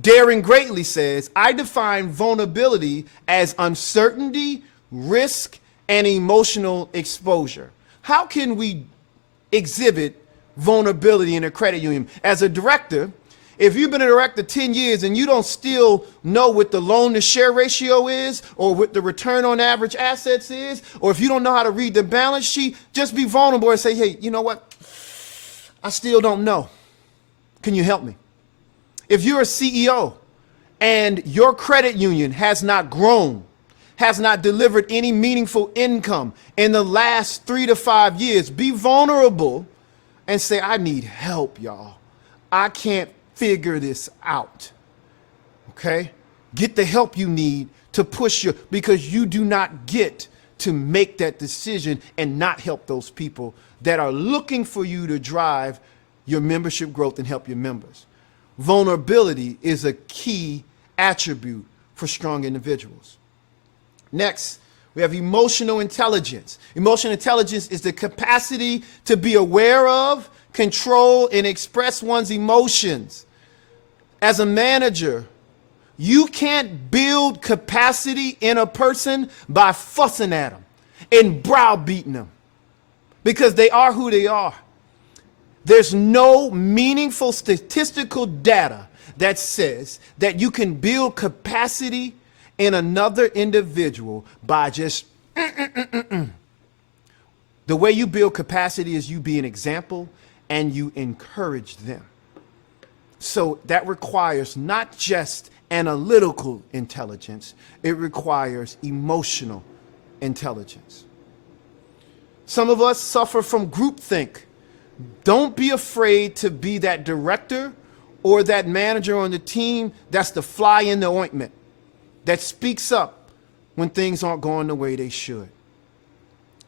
Daring Greatly says, I define vulnerability as uncertainty, risk, and emotional exposure. How can we exhibit vulnerability in a credit union? As a director, if you've been a director 10 years and you don't still know what the loan to share ratio is, or what the return on average assets is, or if you don't know how to read the balance sheet, just be vulnerable and say, hey, you know what? I still don't know. Can you help me? If you're a CEO and your credit union has not grown, has not delivered any meaningful income in the last 3 to 5 years, be vulnerable and say, I need help, y'all. I can't figure this out. Okay? Get the help you need to push you, because you do not get to make that decision and not help those people that are looking for you to drive your membership growth and help your members. Vulnerability is a key attribute for strong individuals. Next, we have emotional intelligence. Emotional intelligence is the capacity to be aware of, control, and express one's emotions. As a manager, you can't build capacity in a person by fussing at them and browbeating them, because they are who they are. There's no meaningful statistical data that says that you can build capacity in another individual by just The way you build capacity is you be an example and you encourage them. So that requires not just analytical intelligence, it requires emotional intelligence. Some of us suffer from groupthink. Don't be afraid to be that director or that manager on the team that's the fly in the ointment, that speaks up when things aren't going the way they should.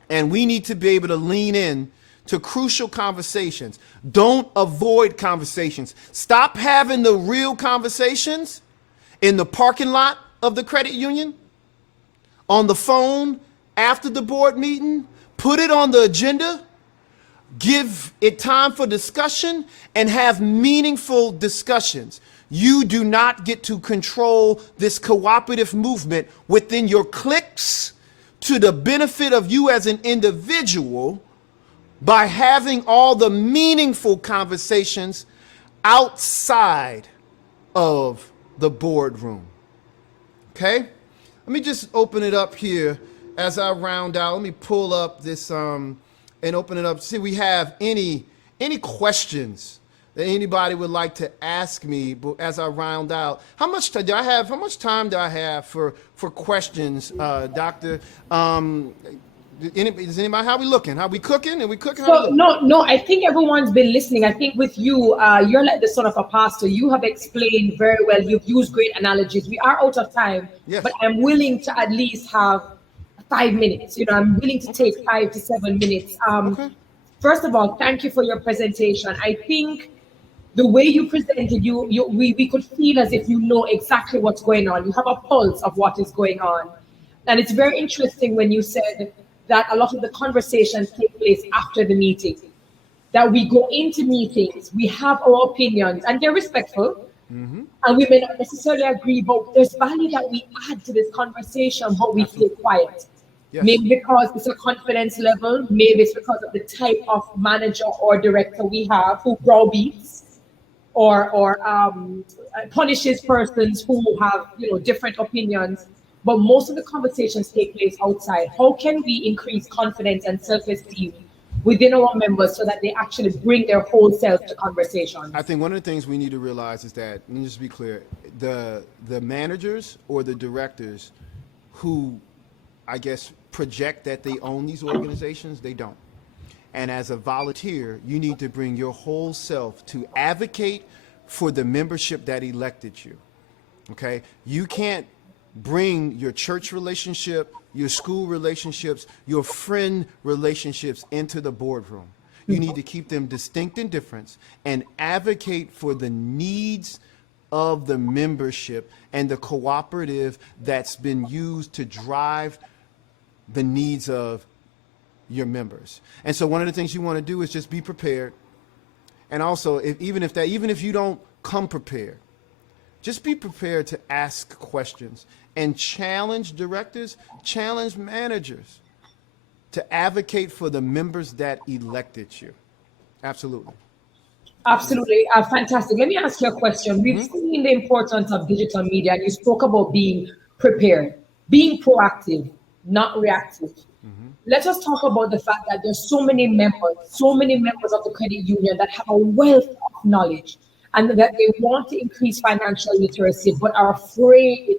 And we need to be able to lean in to crucial conversations. Don't avoid conversations. Stop having the real conversations in the parking lot of the credit union, on the phone after the board meeting. Put it on the agenda. Give it time for discussion and have meaningful discussions. You do not get to control this cooperative movement within your cliques to the benefit of you as an individual by having all the meaningful conversations outside of the boardroom. Okay? Let me just open it up here as I round out. Let me pull up this and open it up. See if we have any questions that anybody would like to ask me as I round out. How much time do I have for questions, Doctor? Is anybody, how we looking? How we cooking? Are we cooking? How we So looking? no, I think everyone's been listening. I think with you, you're like the son of a pastor. You have explained very well. You've used great analogies. We are out of time, Yes. but I'm willing to at least have 5 minutes. I'm willing to take 5 to 7 minutes. Okay. First of all, thank you for your presentation. I think the way you presented, we could feel as if you know exactly what's going on. You have a pulse of what is going on. And it's very interesting when you said that a lot of the conversations take place after the meeting, that we go into meetings, we have our opinions, and they're respectful, and we may not necessarily agree, but there's value that we add to this conversation, but we stay quiet. Yes. Maybe because it's a confidence level, maybe it's because of the type of manager or director we have who browbeats or punishes persons who have different opinions. But most of the conversations take place outside. How can we increase confidence and self-esteem within our members so that they actually bring their whole self to conversations? I think one of the things we need to realize is that, let me just be clear, the managers or the directors who, I guess, project that they own these organizations, they don't. And as a volunteer, you need to bring your whole self to advocate for the membership that elected you. Okay? You can't bring your church relationship, your school relationships, your friend relationships into the boardroom. You need to keep them distinct and different and advocate for the needs of the membership and the cooperative that's been used to drive the needs of your members. And so one of the things you want to do is just be prepared. And also, even if you don't come prepared, just be prepared to ask questions and challenge directors, challenge managers to advocate for the members that elected you. Absolutely. Absolutely. Fantastic. Let me ask you a question. We've seen the importance of digital media, and you spoke about being prepared, being proactive, not reactive. Let us talk about the fact that there's so many members of the credit union that have a wealth of knowledge and that they want to increase financial literacy but are afraid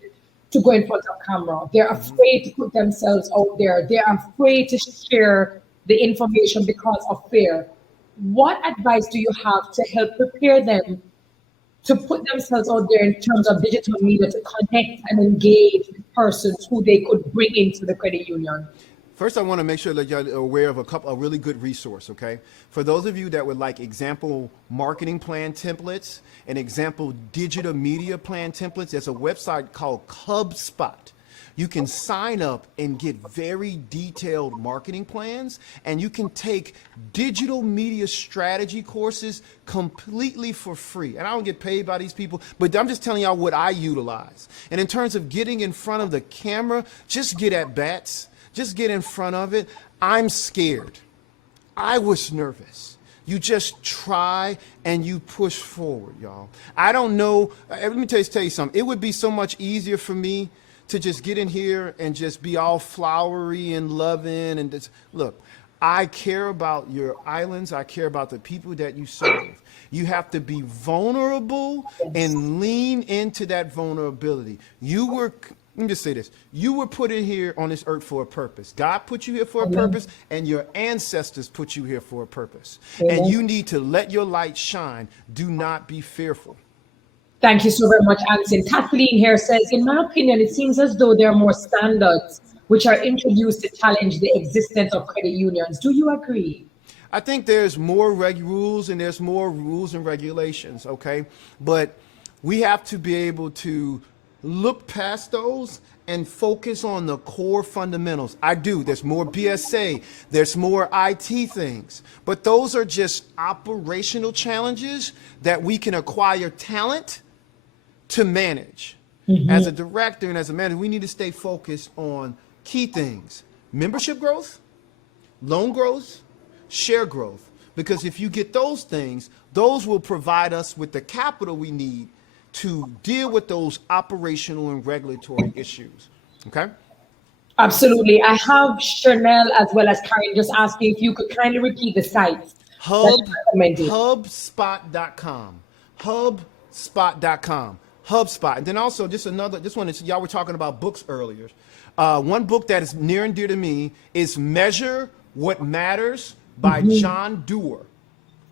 to go in front of camera. They're afraid to put themselves out there. They're afraid to share the information because of fear. What advice do you have to help prepare them to put themselves out there in terms of digital media to connect and engage with persons who they could bring into the credit union? First, I want to make sure that you're aware of a really good resource, okay? For those of you that would like example marketing plan templates and example digital media plan templates, there's a website called HubSpot. You can sign up and get very detailed marketing plans, and you can take digital media strategy courses completely for free. And I don't get paid by these people, but I'm just telling y'all what I utilize. And in terms of getting in front of the camera, just get at bats. Just get in front of it. I'm scared. I was nervous. You just try and you push forward, y'all. I don't know. Let me tell you something. It would be so much easier for me to just get in here and just be all flowery and loving and just, look, I care about your islands. I care about the people that you serve. You have to be vulnerable and lean into that vulnerability. Let me just say this. You were put in here on this earth for a purpose. God put you here for a purpose, and your ancestors put you here for a purpose. And you need to let your light shine. Do not be fearful. Thank you so very much, Ancin. Kathleen here says, in my opinion, it seems as though there are more standards which are introduced to challenge the existence of credit unions. Do you agree? I think there's more rules and there's more rules and regulations, okay? But we have to be able to look past those and focus on the core fundamentals. I do. There's more BSA. There's more IT things. But those are just operational challenges that we can acquire talent to manage. As a director and as a manager, we need to stay focused on key things: membership growth, loan growth, share growth. Because if you get those things, those will provide us with the capital we need to deal with those operational and regulatory issues. Okay? Absolutely. I have Chanel as well as Karen just asking if you could kindly repeat the sites. HubSpot.com. HubSpot.com. HubSpot. And then also just wanted to, y'all were talking about books earlier. One book that is near and dear to me is Measure What Matters by John Dewar.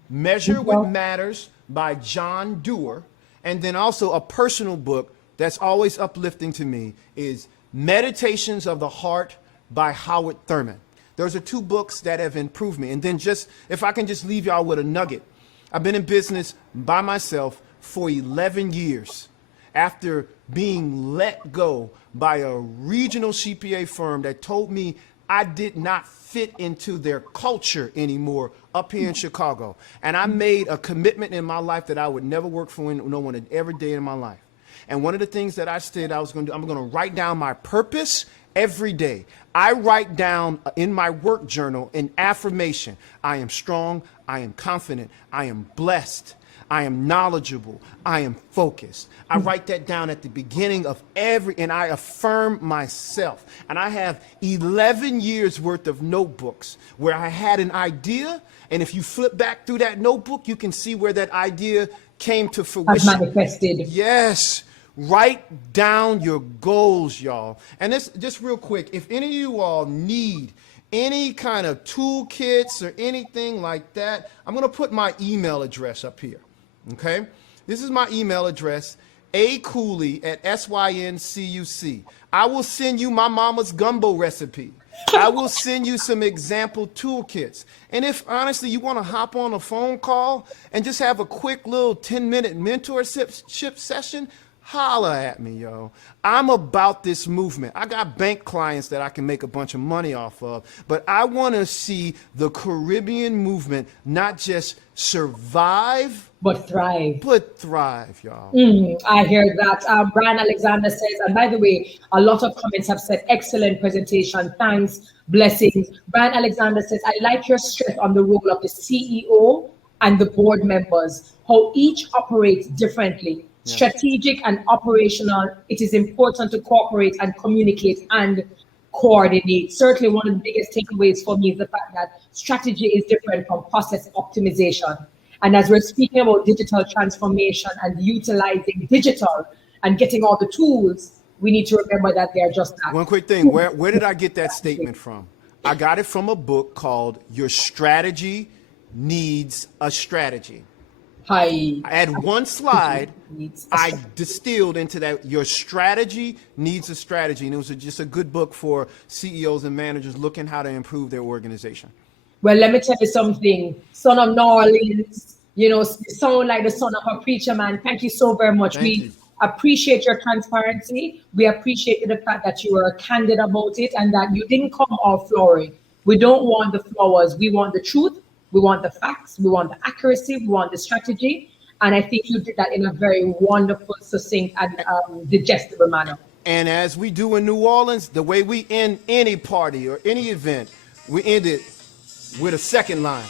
Measure What Matters by John Dewar. And then also a personal book that's always uplifting to me is Meditations of the Heart by Howard Thurman. Those are two books that have improved me. And then just, if I can just leave y'all with a nugget. I've been in business by myself for 11 years. After being let go by a regional CPA firm that told me I did not fit into their culture anymore up here in Chicago. And I made a commitment in my life that I would never work for no one had ever day in my life. And one of the things that I said I was going to do, I'm going to write down my purpose every day. I write down in my work journal an affirmation. I am strong. I am confident. I am blessed. I am knowledgeable. I am focused. I write that down at the beginning of and I affirm myself. And I have 11 years worth of notebooks where I had an idea. And if you flip back through that notebook, you can see where that idea came to fruition. Has manifested. Yes. Write down your goals, y'all. And this, just real quick, if any of you all need any kind of toolkits or anything like that, I'm going to put my email address up here. Okay? This is my email address, acooley@syncuc. I will send you my mama's gumbo recipe. I will send you some example toolkits. And if honestly you want to hop on a phone call and just have a quick little 10-minute mentorship session, holla at me, yo. I'm about this movement. I got bank clients that I can make a bunch of money off of, but I want to see the Caribbean movement not just survive, but thrive. But thrive, y'all. I hear that. Brian Alexander says, and by the way, a lot of comments have said, excellent presentation. Thanks, blessings. Brian Alexander says, I like your stress on the role of the CEO and the board members, how each operates differently. Yeah. Strategic and operational, it is important to cooperate and communicate and coordinate. Certainly one of the biggest takeaways for me is the fact that strategy is different from process optimization. And as we're speaking about digital transformation and utilizing digital and getting all the tools, we need to remember that they're just that. One quick thing, where did I get that statement from? I got it from a book called Your Strategy Needs a Strategy. I had one slide I distilled into that. Your strategy needs a strategy. And it was just a good book for CEOs and managers looking how to improve their organization. Well, let me tell you something. Son of New Orleans, you know, sound like the son of a preacher, man. Thank you so very much. We appreciate your transparency. We appreciate the fact that you were candid about it and that you didn't come off flowery. We don't want the flowers. We want the truth. We want the facts, we want the accuracy, we want the strategy. And I think you did that in a very wonderful, succinct, and digestible manner. And as we do in New Orleans, the way we end any party or any event, we end it with a second line.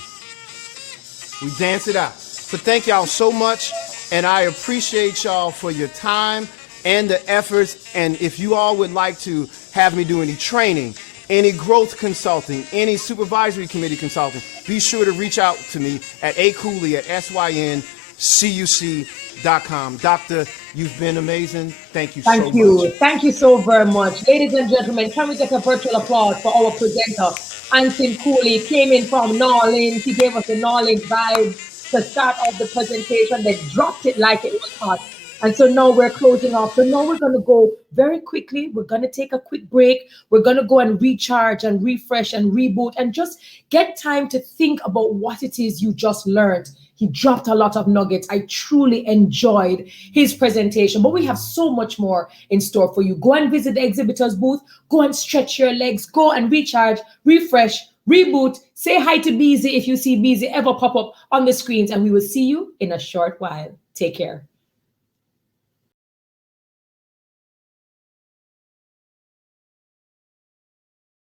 We dance it out. So thank y'all so much. And I appreciate y'all for your time and the efforts. And if you all would like to have me do any training, any growth consulting, any supervisory committee consulting, be sure to reach out to me at acooley@syncuc.com. Doctor, you've been amazing. Thank you so much. Thank you. Thank you so very much. Ladies and gentlemen, can we get a virtual applause for our presenter, Ancin Cooley? Came in from New Orleans. He gave us the New Orleans vibe to start off the presentation. They dropped it like it was hot. And so now we're closing off. So now we're going to go very quickly. We're going to take a quick break. We're going to go and recharge and refresh and reboot and just get time to think about what it is you just learned. He dropped a lot of nuggets. I truly enjoyed his presentation, but we have so much more in store for you. Go and visit the exhibitor's booth. Go and stretch your legs. Go and recharge, refresh, reboot. Say hi to Beezy if you see Beezy ever pop up on the screens, and we will see you in a short while. Take care.